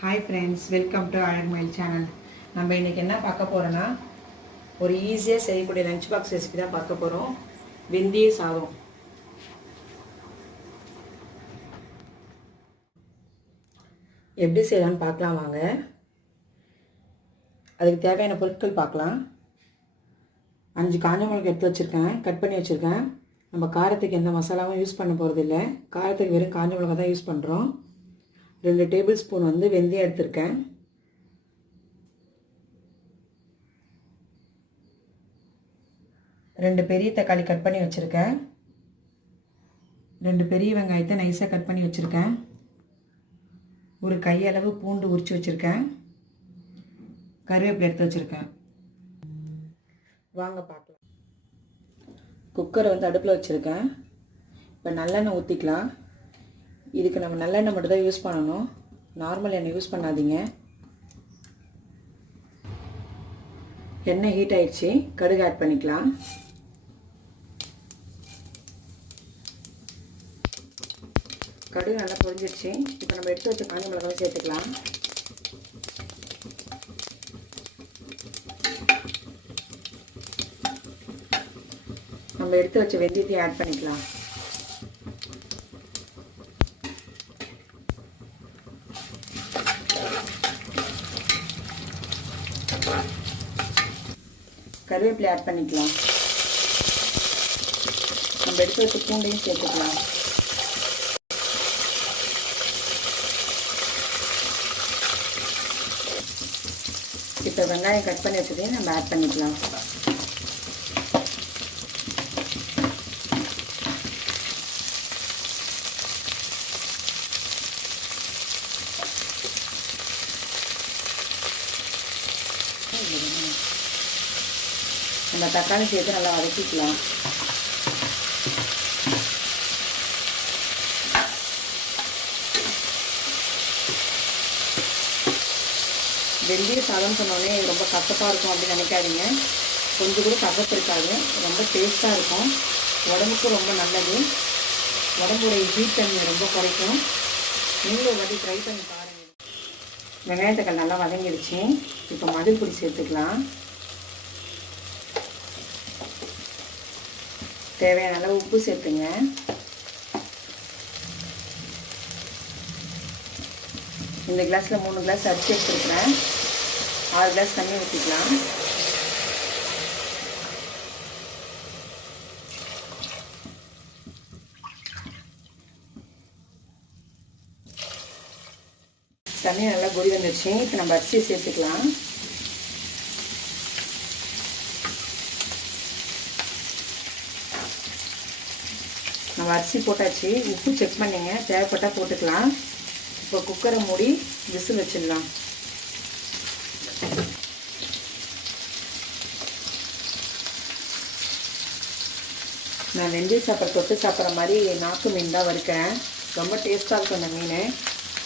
Hi friends welcome to Azhagumayil channel நம்ம இன்றைக்கி என்ன பார்க்க போகிறோன்னா ஒரு ஈஸியாக செய்யக்கூடிய லஞ்ச் பாக்ஸ் ரெசிபி தான் பார்க்க போகிறோம் வெந்தய சாதம். எப்படி செய்யலாம்னு பார்க்கலாம் வாங்க. அதுக்கு தேவையான பொருட்கள் பார்க்கலாம். அஞ்சு காஞ்ச மிளகு எடுத்து வச்சுருக்கேன் கட் பண்ணி வச்சுருக்கேன். நம்ம காரத்துக்கு எந்த மசாலாவும் யூஸ் பண்ண போகிறதில்ல காரத்துக்கு வெறும் காஞ்ச மிளகா தான் யூஸ் பண்ணுறோம் ரெண்டு டேபிள் ஸ்பூன் வந்து வெந்தயம் எடுத்திருக்கேன். ரெண்டு பெரிய தக்காளி கட் பண்ணி வச்சுருக்கேன். ரெண்டு பெரிய வெங்காயத்தை நைஸாக கட் பண்ணி வச்சுருக்கேன். ஒரு கையளவு பூண்டு உரித்து வச்சுருக்கேன். கருவேப்பிலை எடுத்து வச்சுருக்கேன். வாங்க பார்க்கலாம். குக்கரை வந்து அடுப்பில் வச்சுருக்கேன். இப்போ நல்லெண்ணெய் ஊற்றிக்கலாம் இதுக்கு நம்ம நல்லெண்ணெய் மட்டும் தான் யூஸ் பண்ணணும். நார்மல் எண்ணெய் யூஸ் பண்ணாதீங்க. எண்ணெய் ஹீட் ஆயிடுச்சு. கடுகு ஆட் பண்ணிக்கலாம். கடுகு நல்லா பொரிஞ்சிடுச்சு இப்போ நம்ம எடுத்து வச்ச காஞ்ச மிளகாவும் சேர்த்துக்கலாம். நம்ம எடுத்து வச்ச வெந்தயத்தையும் ஆட் பண்ணிக்கலாம். கருவேப்பிலை ஆட் பண்ணிக்கலாம். நம்ம எடுத்து வச்ச பூண்டையும் சேர்த்துக்கலாம். இப்போ வெங்காயம் கட் பண்ணி வச்சதையும் நம்ம ஆட் பண்ணிக்கலாம். நம்ம தக்காளி சேர்த்து நல்லா வதக்கிக்கலாம். வெந்தய சாதம் சொன்னோடனே ரொம்ப கசப்பாக இருக்கும் அப்படின்னு நினைக்காதீங்க. கொஞ்சம் கூட கசப்பு இருக்காது. ரொம்ப டேஸ்ட்டாக இருக்கும். உடம்புக்கும் ரொம்ப நல்லது. உடம்புடைய ஹீட் தன்மை ரொம்ப குறைக்கும். நீங்களும் ஒரு வாட்டி ட்ரை பண்ணி பாருங்கள் வெங்காயத்தக்காள் நல்லா வதங்கிடுச்சு இப்போ மஞ்சள் பொடி சேர்த்துக்கலாம். தேவையான அளவு உப்பு சேர்த்துங்க. இந்த கிளாஸில் மூணு கிளாஸ் அரிசி எடுத்துருக்குறேன். ஆறு கிளாஸ் தண்ணி ஊற்றிக்கலாம் தண்ணி நல்லா கொதி வந்துடுச்சு இப்போ நம்ம அரிசியை சேர்த்துக்கலாம். நம்ம அரிசி போட்டாச்சு உப்பு செக் பண்ணிங்க. தேவைப்பட்டால் போட்டுக்கலாம். இப்போ குக்கரை மூடி விசில் வச்சிடலாம். நான் வெந்தய சாப்பிட்ற தொட்டு சாப்பிட்ற மாதிரி நாக்கு மீன் தான் வறுக்கிறேன். ரொம்ப டேஸ்ட்டாக இருக்கும் அந்த மீன்.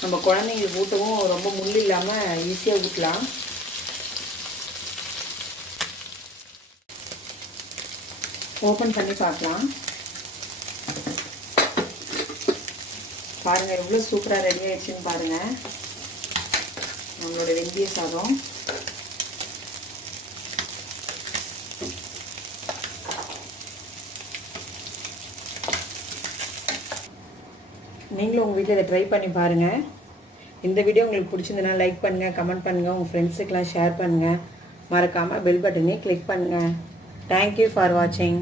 நம்ம குழந்தைங்களுக்கு ஊட்டவும் ரொம்ப முள் இல்லாமல் ஈஸியாக ஊட்டலாம். ஓப்பன் பண்ணி பார்க்கலாம். பாருங்கள் எவ்வளோ சூப்பராக ரெடி ஆயிடுச்சுன்னு பாருங்கள் நம்மளோட வெந்தய சாதம். நீங்களும் உங்கள் வீட்டில் இதை ட்ரை பண்ணி பாருங்கள் இந்த வீடியோ உங்களுக்கு பிடிச்சிருந்தனா லைக் பண்ணுங்கள் கமெண்ட் பண்ணுங்கள் உங்கள் ஃப்ரெண்ட்ஸுக்கெலாம் ஷேர் பண்ணுங்கள் மறக்காமல் பெல் பட்டனே கிளிக் பண்ணுங்கள் தேங்க்யூ ஃபார் வாட்சிங்